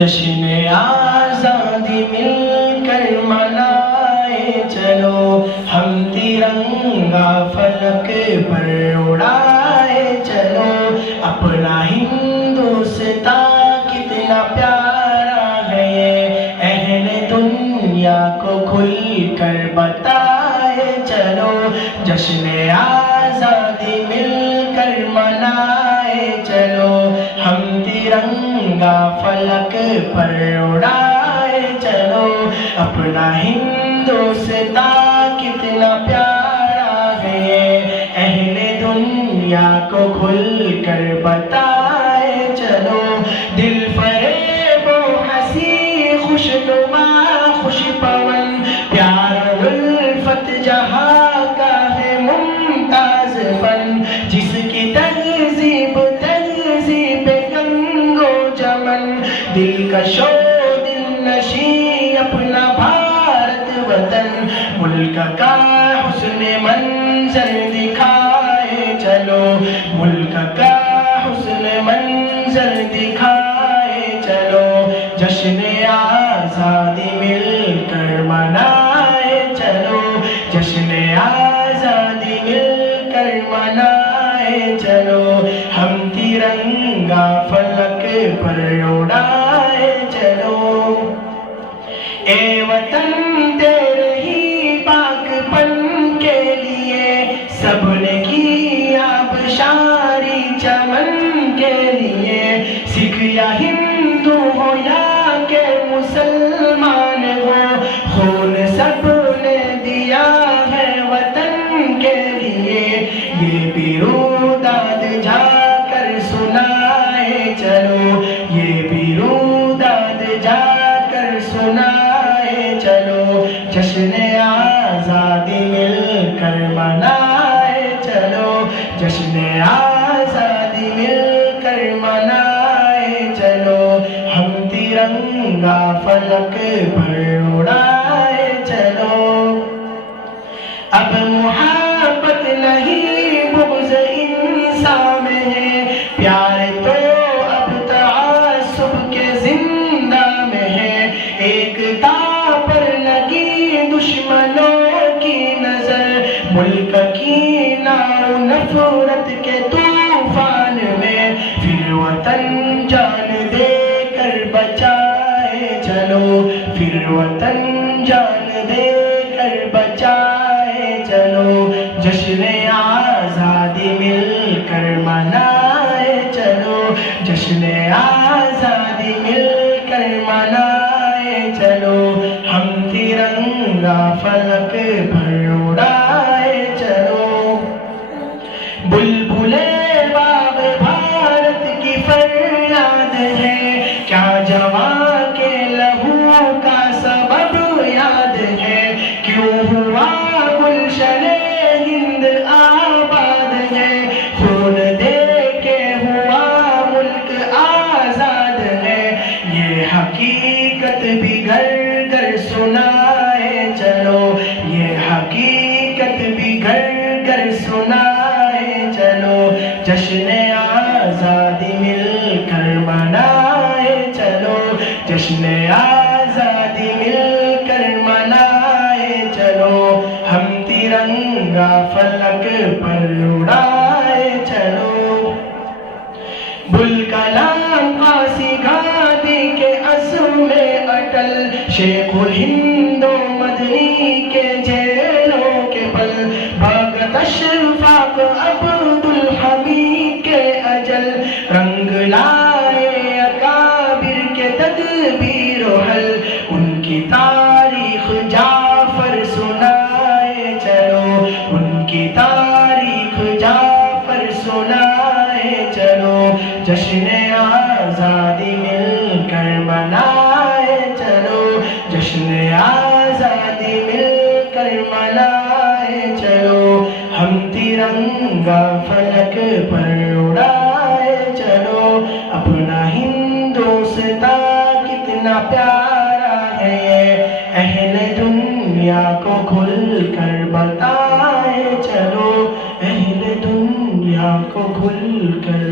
جشن آزادی مل کر منائے چلو، ہم ترنگا فلک پر اڑائے چلو، اپنا ہندوستان کتنا پیارا ہے، اہل دنیا کو کھل کر بتائے چلو، جشن آزادی مل کر منائے چلو، ہم ترنگا فلک پر اڑائے چلو، اپنا ہندوستان کتنا پیارا ہے، اہل دنیا کو کھل کر بتائے چلو، دل فریب و ہنسی خوشنما خوش پون، پیار الفت جہاں کا ہے ممتاز فن، جس کی تہذیب گنگ و جمن، دلکش و دل نشیں اپنا بھارت وطن، ملک کا حسن منظر دکھائے چلو، ملک کا حسن منظر دکھائے چلو، جشن آزادی مل کر منائے چلو، جشن آزادی مل کر منائے چلو، ہم ترنگا فلک پر اڑائے چلو، اے وطن تیرے ہی پاک پن کے لیے سب نے کی آبشاری چمن کے لیے، سکھ یا ہندو ہو یا کہ مسلمان ہو، خون سب نے دیا ہے وطن کے لیے، یہ بیروداد جا کر سنائے چلو، یہ بیروداد جا کر سنائے چلو، جشن آزادی مل کر منائے چلو، جشن آزادی مل کر منائے چلو، ہم ترنگا فلک پر اڑائے چلو، اب محبت نہیں بغض انسان میں ہے، پیار تو اب تعصب کے زندہ میں ہے، ایکتا پر لگی دشمنوں کی نظر، ملک کی نار نفرت کے طوفان میں، پھر وطن جان دے کر بچائے چلو، پھر وطن جان دے کر بچائے چلو، جشن آزادی مل کر منائے چلو، جشن آزادی مل کر منائے چلو، ہم ترنگا فلک پر اڑائے چلو، بلبلے باغ بھارت کی فریاد ہے، کیا جوان کے لہو کا سبب یاد ہے، کیوں ہوا گلشن ہند آباد ہے، خون دے کے ہوا ملک آزاد ہے، یہ حقیقت بھی گھر گھر سنائے چلو، یہ حقیقت بھی گھر گھر سنائے چلو، جشن آزادی مل کر منائے چلو، جشن آزادی مل کر منائے چلو، ہم ترنگا فلک پر اڑائے چلو، بلکلام قاسی گھاٹی کے عزم میں اٹل، شیخ الہند و مدنی کے جیلوں کے پل، بھگت اشفاق عبد الحمید کے اجل، رنگ لائے اکابر کے تدبیر و حل، ان کی تاریخ جعفر سنائے چلو، ان کی تاریخ جعفر سنائے چلو، جشن آزادی مل کر منائے چلو، جشن آزادی مل کر منائے چلو، ہم ترنگا فلک پر اڑائے چلو، اپنا ہندوستان کتنا پیارا ہے، اہل دنیا کو کھل کر بتائے چلو، اہل دنیا کو کھل کر